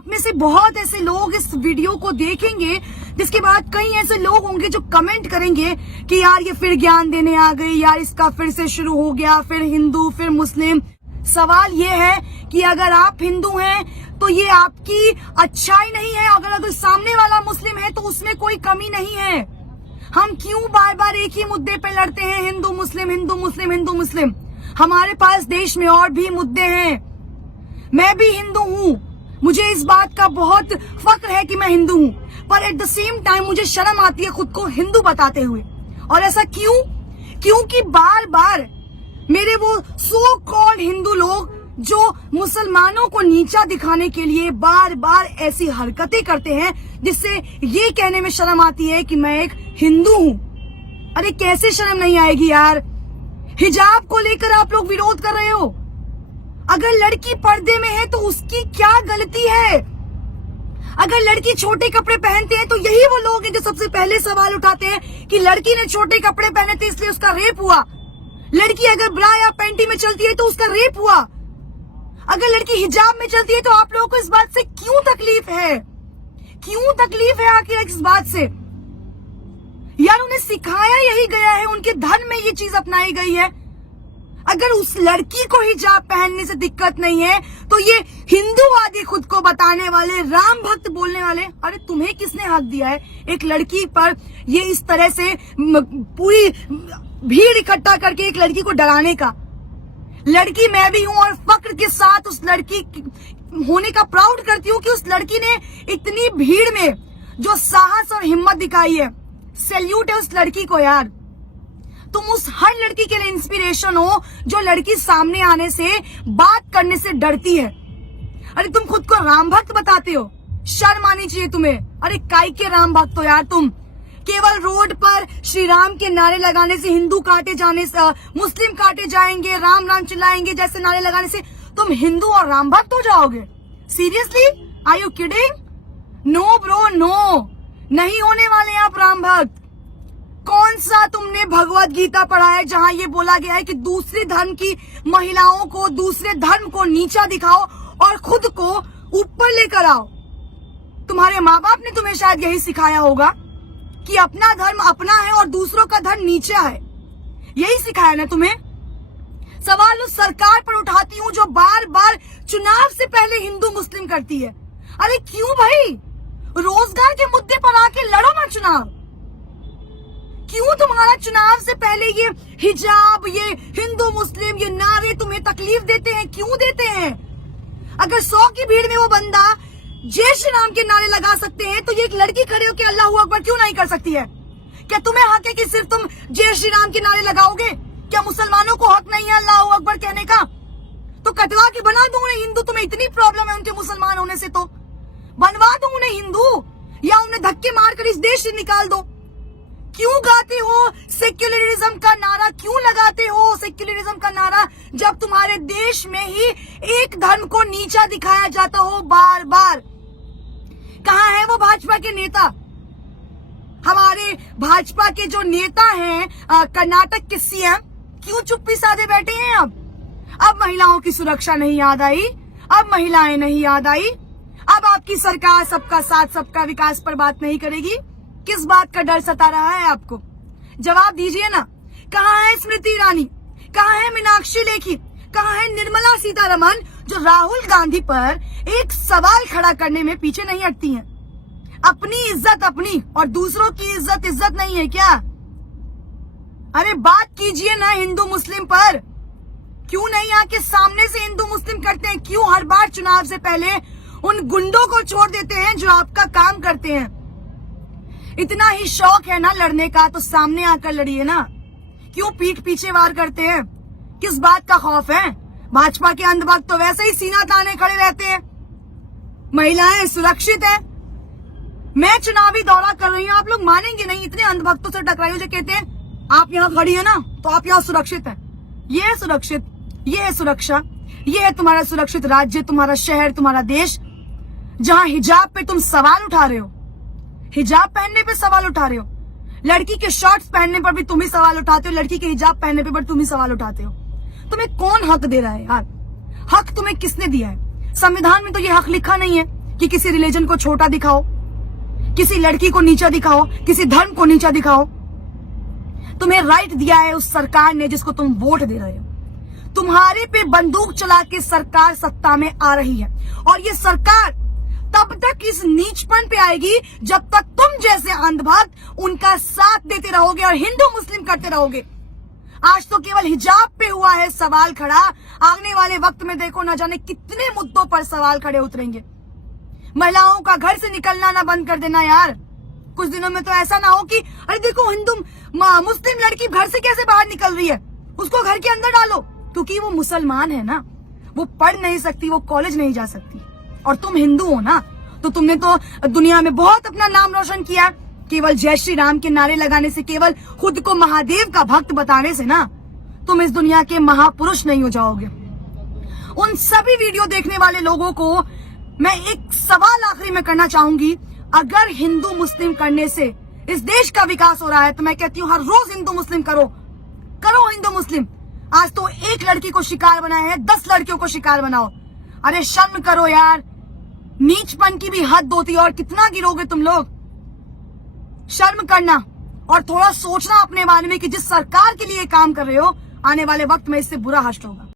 आप में से बहुत ऐसे लोग इस वीडियो को देखेंगे जिसके बाद कई ऐसे लोग होंगे जो कमेंट करेंगे कि यार ये फिर ज्ञान देने आ गई, यार इसका फिर से शुरू हो गया, फिर हिंदू फिर मुस्लिम। सवाल ये है कि अगर आप हिंदू हैं तो ये आपकी अच्छाई नहीं है, अगर सामने वाला मुस्लिम है तो उसमें कोई कमी नहीं है। हम क्यों बार बार एक ही मुद्दे पे लड़ते हैं, हिंदू मुस्लिम हिंदू मुस्लिम हिंदू मुस्लिम? हमारे पास देश में और भी मुद्दे हैं। मैं भी हिंदू हूँ, मुझे इस बात का बहुत फक्र है कि मैं हिंदू हूँ, पर एट द सेम टाइम मुझे शर्म आती है खुद को हिंदू बताते हुए। और ऐसा क्यों? क्योंकि बार बार मेरे वो सो कॉल्ड हिंदू लोग जो मुसलमानों को नीचा दिखाने के लिए बार बार ऐसी हरकतें करते हैं जिससे ये कहने में शर्म आती है कि मैं एक हिंदू हूँ। अरे कैसे शर्म नहीं आएगी यार? हिजाब को लेकर आप लोग विरोध कर रहे हो। अगर लड़की पर्दे में है तो उसकी क्या गलती है? अगर लड़की छोटे कपड़े पहनते हैं तो यही वो लोग हैं जो सबसे पहले सवाल उठाते हैं कि लड़की ने छोटे कपड़े पहने थे इसलिए उसका रेप हुआ। लड़की अगर ब्रा या पैंटी में चलती है तो उसका रेप हुआ। अगर लड़की हिजाब में चलती है तो आप लोगों को इस बात से क्यों तकलीफ है? क्यों तकलीफ है आखिर इस बात से? यार उन्हें सिखाया यही गया है, उनके धर्म में ये चीज अपनाई गई है। अगर उस लड़की को हिजाब पहनने से दिक्कत नहीं है तो ये हिंदूवादी खुद को बताने वाले, राम भक्त बोलने वाले, अरे तुम्हें किसने हक दिया है एक लड़की पर ये इस तरह से पूरी भीड़ इकट्ठा करके एक लड़की को डराने का? लड़की मैं भी हूं और फक्र के साथ उस लड़की होने का प्राउड करती हूँ कि उस लड़की ने इतनी भीड़ में जो साहस और हिम्मत दिखाई है। सैल्यूट है उस लड़की को यार। तुम उस हर लड़की के लिए इंस्पिरेशन हो जो लड़की सामने आने से, बात करने से डरती है। अरे तुम खुद को राम भक्त बताते हो, शर्म आनी चाहिए तुम्हें। अरे काय के राम भक्त हो यार तुम? केवल रोड पर श्री राम के नारे लगाने से, हिंदू काटे जाने से, मुस्लिम काटे जाएंगे, राम राम चिल्लाएंगे जैसे नारे लगाने से तुम हिंदू और राम भक्त हो जाओगे? Seriously? Are you kidding? No bro no, नहीं होने वाले आप राम भक्त। कौन सा तुमने भगवत गीता पढ़ा है जहां ये बोला गया है कि दूसरे धर्म की महिलाओं को, दूसरे धर्म को नीचा दिखाओ और खुद को ऊपर लेकर आओ? तुम्हारे माँ बाप ने तुम्हें शायद यही सिखाया होगा कि अपना धर्म अपना है और दूसरों का धर्म नीचा है। यही सिखाया ना तुम्हें? सवाल उस सरकार पर उठाती हूँ जो बार बार चुनाव से पहले हिंदू मुस्लिम करती है। अरे क्यों भाई? रोजगार के मुद्दे पर आके लड़ो ना चुनाव। क्यों तुम्हारा चुनाव से पहले ये हिजाब, ये हिंदू मुस्लिम, ये नारे तुम्हें तकलीफ देते हैं? क्यों देते हैं? अगर 100 की भीड़ में वो बंदा जय श्री राम के नारे लगा सकते हैं तो ये एक लड़की खड़े होकर अल्लाह अकबर क्यों नहीं कर सकती है? क्या तुम्हें हक है कि सिर्फ तुम जय श्री राम के नारे लगाओगे? क्या मुसलमानों को हक नहीं है अल्लाह अकबर कहने का? तो कटवा के बना दो उन्हें हिंदू। तुम्हें इतनी प्रॉब्लम है उनके मुसलमान होने से तो बनवा दो उन्हें हिंदू, या उन्हें धक्के मारकर इस देश से निकाल दो। क्यों गाते हो सेक्युलरिज्म का नारा? क्यों लगाते हो सेक्युलरिज्म का नारा जब तुम्हारे देश में ही एक धर्म को नीचा दिखाया जाता हो बार बार? कहाँ है वो भाजपा के नेता? हमारे भाजपा के जो नेता हैं कर्नाटक के सीएम, क्यों चुप्पी साधे बैठे हैं? अब महिलाओं की सुरक्षा नहीं याद आई, अब महिलाएं नहीं याद आई, अब आपकी सरकार सबका साथ सबका विकास पर बात नहीं करेगी। किस बात का डर सता रहा है आपको? जवाब दीजिए ना। कहाँ है स्मृति ईरानी? कहाँ है मीनाक्षी लेखी? कहाँ है निर्मला सीतारमण जो राहुल गांधी पर एक सवाल खड़ा करने में पीछे नहीं हटती हैं? अपनी इज्जत अपनी और दूसरों की इज्जत इज्जत नहीं है क्या? अरे बात कीजिए ना हिंदू मुस्लिम पर। क्यों नहीं आके सामने से हिंदू मुस्लिम करते हैं? क्यों हर बार चुनाव से पहले उन गुंडों को छोड़ देते हैं जो आपका काम करते हैं? इतना ही शौक है ना लड़ने का तो सामने आकर लड़िए ना। क्यों पीठ पीछे वार करते हैं? किस बात का खौफ है? भाजपा के अंधभक्त तो वैसे ही सीना ताने खड़े रहते हैं। महिलाएं सुरक्षित है। मैं चुनावी दौरा कर रही हूँ, आप लोग मानेंगे नहीं, इतने अंधभक्तों से टकराई जो कहते हैं आप यहाँ खड़ी है ना तो आप यहाँ सुरक्षित है। ये है सुरक्षित, ये है सुरक्षा, ये है तुम्हारा सुरक्षित राज्य, तुम्हारा शहर, तुम्हारा देश, जहाँ हिजाब पे तुम सवाल उठा रहे हो। हिजाब पहनने पे सवाल उठा रहे हो, लड़की के शॉर्ट्स पहनने पर भी तुम ही सवाल उठाते हो, लड़की के हिजाब पहनने पे तुम ही सवाल उठाते हो। तुम्हें कौन हक दे रहा है यार? हक तुम्हें किसने दिया है? संविधान में तो ये हक लिखा नहीं है कि किसी रिलीजन को छोटा दिखाओ, किसी लड़की को नीचा दिखाओ, किसी धर्म को नीचा दिखाओ। तुम्हें राइट दिया है उस सरकार ने जिसको तुम वोट दे रहे हो। तुम्हारे पे बंदूक चला के सरकार सत्ता में आ रही है, और ये सरकार तब तक इस नीचपन पे आएगी जब तक तुम जैसे अंधभक्त उनका साथ देते रहोगे और हिंदू मुस्लिम करते रहोगे। आज तो केवल हिजाब पे हुआ है सवाल खड़ा, आने वाले वक्त में देखो न जाने कितने मुद्दों पर सवाल खड़े उतरेंगे। महिलाओं का घर से निकलना ना बंद कर देना यार। कुछ दिनों में तो ऐसा ना हो कि अरे देखो हिंदू मुस्लिम लड़की घर से कैसे बाहर निकल रही है, उसको घर के अंदर डालो, क्योंकि वो मुसलमान है ना, वो पढ़ नहीं सकती, वो कॉलेज नहीं जा सकती। और तुम हिंदू हो ना, तो तुमने तो दुनिया में बहुत अपना नाम रोशन किया। केवल जय श्री राम के नारे लगाने से, केवल खुद को महादेव का भक्त बताने से ना तुम इस दुनिया के महापुरुष नहीं हो जाओगे। उन सभी वीडियो देखने वाले लोगों को मैं एक सवाल आखिरी में करना चाहूंगी, अगर हिंदू मुस्लिम करने से इस देश का विकास हो रहा है तो मैं कहती हूँ हर रोज हिंदू मुस्लिम करो हिंदू मुस्लिम। आज तो एक लड़की को शिकार बनाया है, 10 लड़कियों को शिकार बनाओ। अरे शर्म करो यार, नीचपन की भी हद होती है, और कितना गिरोगे तुम लोग। शर्म करना और थोड़ा सोचना अपने बारे में कि जिस सरकार के लिए काम कर रहे हो, आने वाले वक्त में इससे बुरा हश्र होगा।